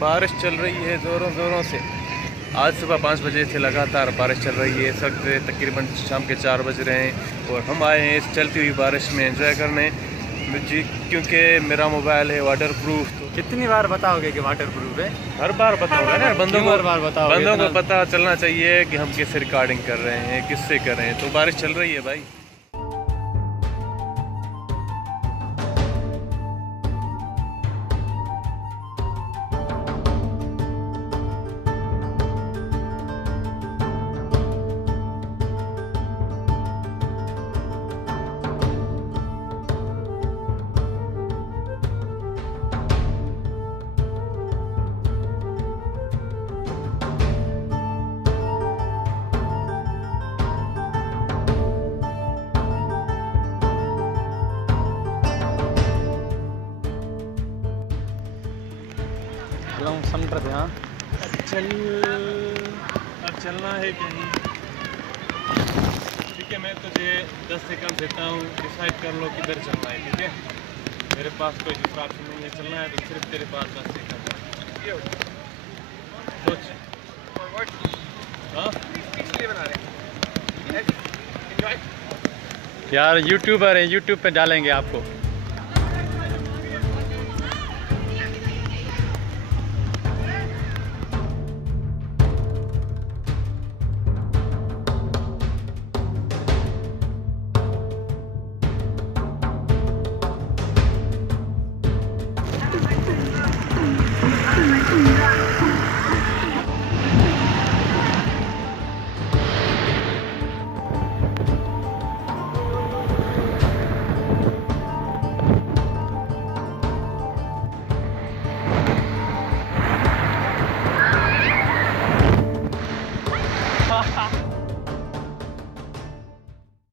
बारिश चल रही है ज़ोरों ज़ोरों से। आज सुबह 5 बजे से लगातार बारिश चल रही है। इस वक्त तकरीबन शाम के 4 बज रहे हैं और हम आए हैं इस चलती हुई बारिश में एंजॉय करने जी, क्योंकि मेरा मोबाइल है वाटर प्रूफ। तो कितनी बार बताओगे कि वाटर प्रूफ है? हर बार बताओगे ना, बंदों को बार बताओगे? बंदों को पता चलना चाहिए कि हम किस रिकॉर्डिंग कर रहे हैं, किससे कर रहे हैं। तो बारिश चल रही है भाई। समुद्र ध्यान अब चलना है कहीं। ठीक है, मैं तुझे 10 सेकंड देता हूँ, डिसाइड कर लो किधर चलना है। ठीक है, मेरे पास कोई दूसरा ऑप्शन नहीं है, चलना है तो सिर्फ तेरे पास 10 सेकंड है। सोच। हाँ यार यूट्यूबर है, यूट्यूब पे डालेंगे आपको।